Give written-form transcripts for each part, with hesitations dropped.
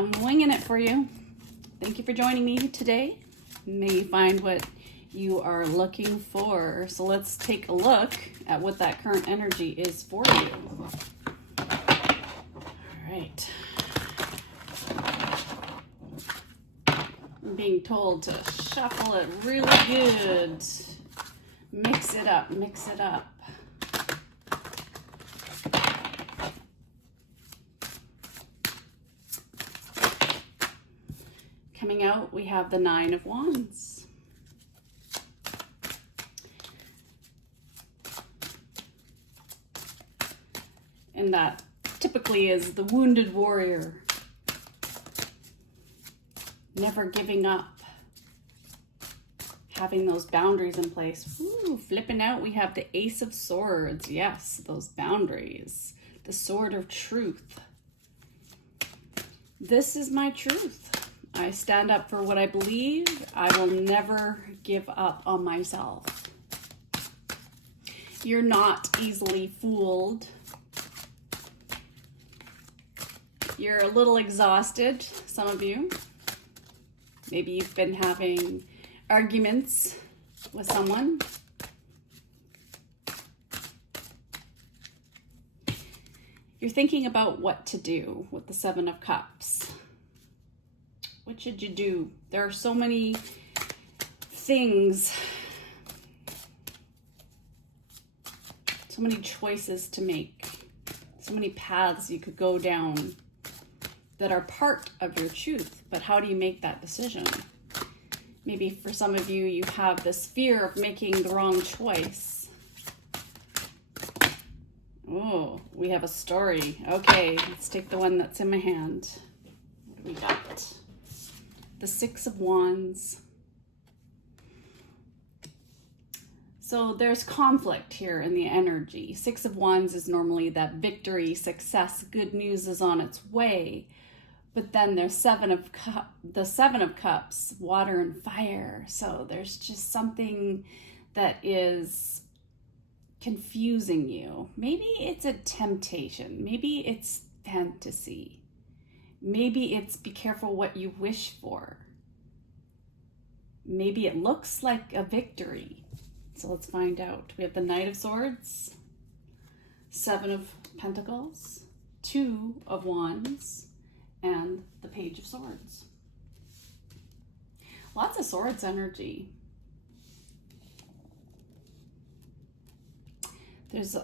I'm winging it for you. Thank you for joining me today. May you find what you are looking for. So let's take a look at what that current energy is for you. All right. I'm being told to shuffle it really good. Mix it up, mix it up. Coming out, we have the Nine of Wands. And that typically is the wounded warrior. Never giving up. Having those boundaries in place. Ooh, flipping out, we have the Ace of Swords. Yes, those boundaries. The Sword of Truth. This is my truth. I stand up for what I believe. I will never give up on myself. You're not easily fooled. You're a little exhausted, some of you. Maybe you've been having arguments with someone. You're thinking about what to do with the Seven of Cups. What should you do? There are so many things, so many choices to make, so many paths you could go down that are part of your truth. But how do you make that decision? Maybe for some of you, you have this fear of making the wrong choice. Oh, we have a story. Okay, let's take the one that's in my hand. What do we got? The Six of Wands. So there's conflict here in the energy. Six of Wands is normally that victory, success, good news is on its way. But then there's the Seven of Cups, water and fire. So there's just something that is confusing you. Maybe it's a temptation. Maybe it's fantasy. Maybe it's be careful what you wish for. Maybe it looks like a victory. So let's find out. We have the Knight of Swords, Seven of Pentacles, Two of Wands, and the Page of Swords. Lots of swords energy. There's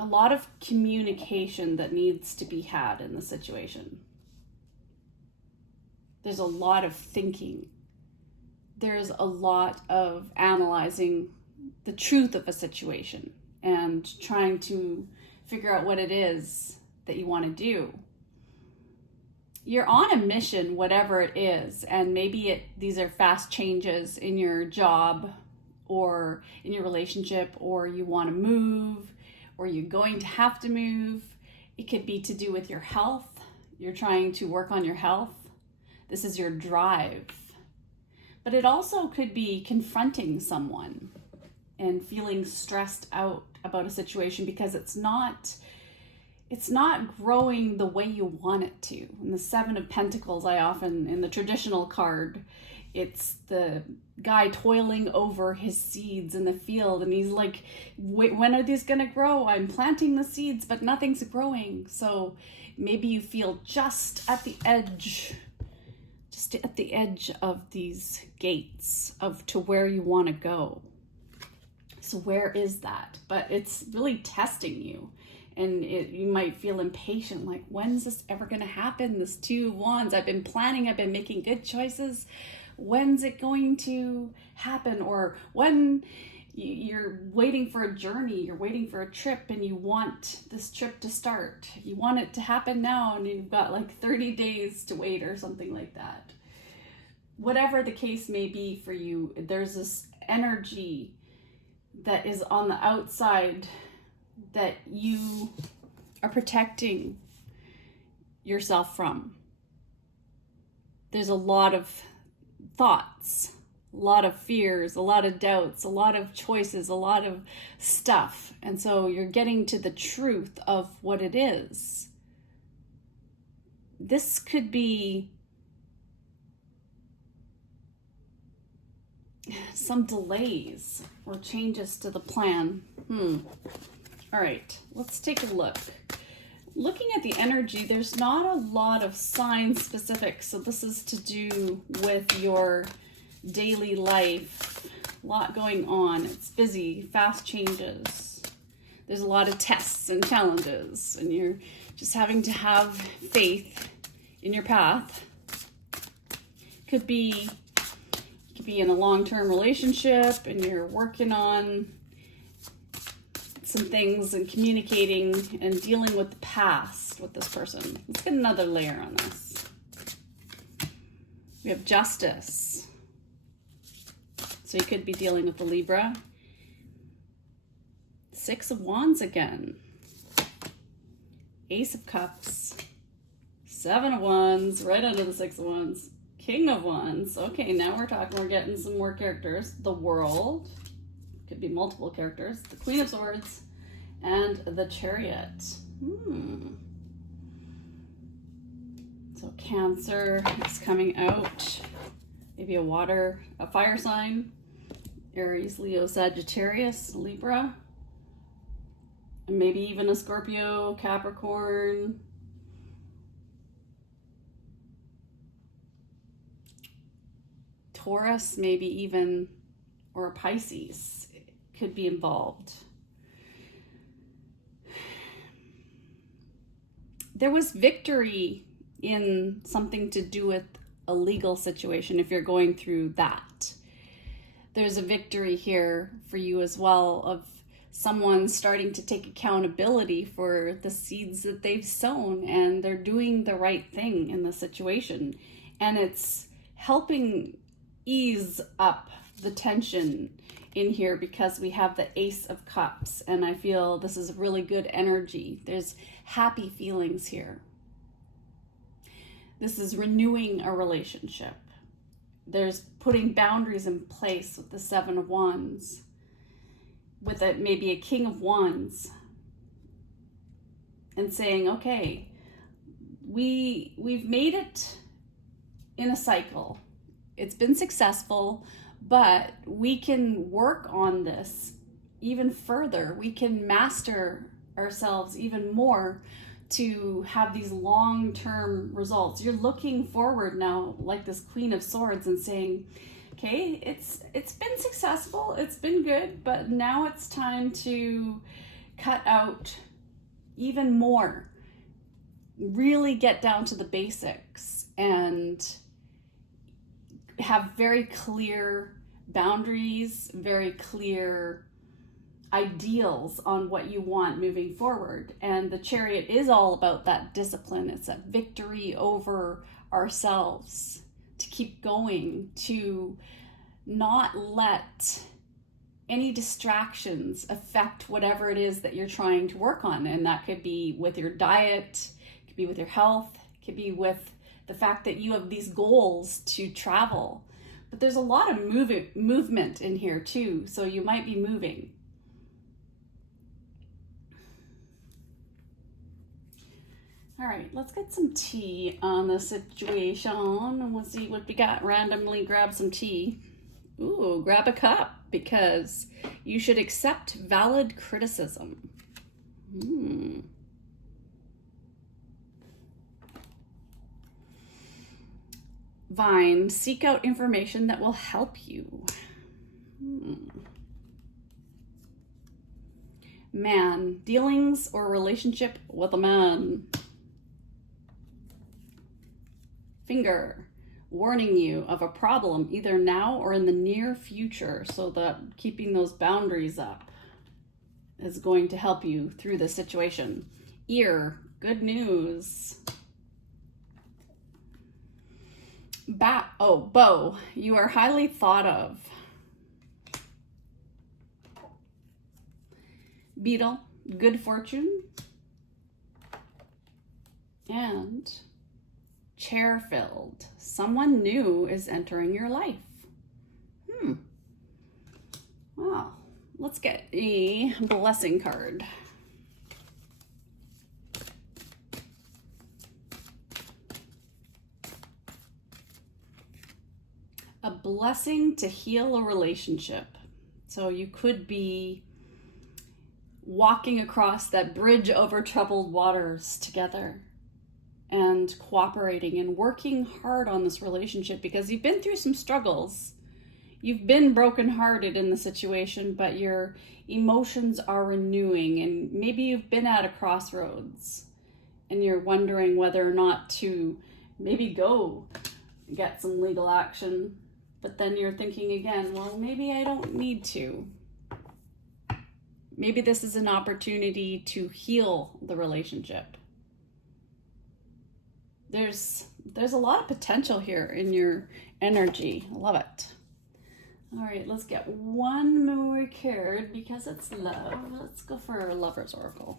a lot of communication that needs to be had in the situation. There's a lot of thinking. There's a lot of analyzing the truth of a situation and trying to figure out what it is that you want to do. You're on a mission, whatever it is, and maybe these are fast changes in your job or in your relationship, or you want to move, or you're going to have to move. It could be to do with your health. You're trying to work on your health. This is your drive. But it also could be confronting someone and feeling stressed out about a situation because it's not growing the way you want it to. In the Seven of Pentacles, in the traditional card, it's the guy toiling over his seeds in the field, and he's like, when are these gonna grow? I'm planting the seeds, but nothing's growing. So maybe you feel just at the edge of these gates to where you want to go. So where is that? But it's really testing you. And you might feel impatient, like, when's this ever going to happen? This Two of Wands, I've been planning, I've been making good choices. When's it going to happen? Or when you're waiting for a journey, you're waiting for a trip, and you want this trip to start. You want it to happen now, and you've got like 30 days to wait or something like that. Whatever the case may be for you, there's this energy that is on the outside that you are protecting yourself from. There's a lot of thoughts, a lot of fears, a lot of doubts, a lot of choices, a lot of stuff. And so you're getting to the truth of what it is. this could be some delays or changes to the plan. All right, let's take a look. Looking at the energy, there's not a lot of sign specific, so this is to do with your daily life. A lot going on. It's busy, fast changes. There's a lot of tests and challenges, and you're just having to have faith in your path. Could be in a long-term relationship and you're working on some things and communicating and dealing with the past with this person. Let's get another layer on this. We have justice. So you could be dealing with the Libra. 6 of Wands again. Ace of Cups. 7 of Wands, right under the 6 of Wands. King of Wands. Okay, now we're talking, we're getting some more characters. The World. Could be multiple characters. The Queen of Swords. And the Chariot. So Cancer is coming out. Maybe a fire sign. Aries, Leo, Sagittarius, Libra. And maybe even a Scorpio, Capricorn. Taurus, maybe even, or a Pisces could be involved. There was victory in something to do with a legal situation if you're going through that. There's a victory here for you as well of someone starting to take accountability for the seeds that they've sown, and they're doing the right thing in the situation. And it's helping ease up the tension in here because we have the Ace of Cups, and I feel this is really good energy. There's happy feelings here. This is renewing a relationship. There's putting boundaries in place with the 7 of Wands, with maybe a King of Wands, and saying, okay, we've made it in a cycle. It's been successful, but we can work on this even further. We can master ourselves even more to have these long-term results. You're looking forward now, like this Queen of Swords, and saying, okay, it's been successful, it's been good, but now it's time to cut out even more. Really get down to the basics and have very clear boundaries, very clear ideals on what you want moving forward. And the Chariot is all about that discipline. It's a victory over ourselves, to keep going, to not let any distractions affect whatever it is that you're trying to work on. And that could be with your diet, it could be with your health, it could be with the fact that you have these goals to travel. But there's a lot of movement in here too, so you might be moving. All right, let's get some tea on the situation, and we'll see what we got. Randomly grab some tea. Ooh, grab a cup, because you should accept valid criticism. Vine, seek out information that will help you. Man, dealings or relationship with a man. Finger, warning you of a problem either now or in the near future, so that keeping those boundaries up is going to help you through the situation. Ear, good news. Bow, you are highly thought of. Beetle, good fortune. And chair filled, someone new is entering your life. Wow, let's get a blessing card. a blessing to heal a relationship. So you could be walking across that bridge over troubled waters together and cooperating and working hard on this relationship because you've been through some struggles. You've been brokenhearted in the situation, but your emotions are renewing, and maybe you've been at a crossroads and you're wondering whether or not to maybe go get some legal action, but then you're thinking again, well, maybe I don't need to. Maybe this is an opportunity to heal the relationship. There's a lot of potential here in your energy. I love it. All right, let's get one more card because it's love. Let's go for Lover's Oracle.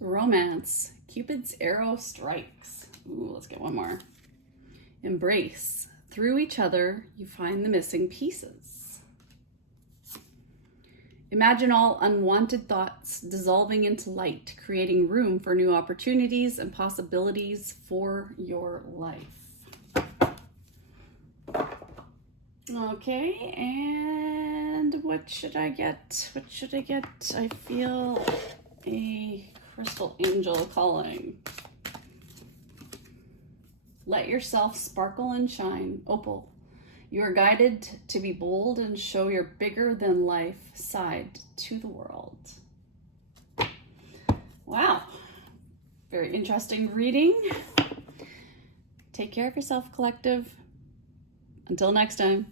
Romance. Cupid's arrow strikes. Ooh, let's get one more. Embrace. Through each other, you find the missing pieces. Imagine all unwanted thoughts dissolving into light, creating room for new opportunities and possibilities for your life. Okay, and what should I get? What should I get? I feel a crystal angel calling. Let yourself sparkle and shine. Opal. You are guided to be bold and show your bigger than life side to the world. Wow. Very interesting reading. Take care of yourself, collective. Until next time.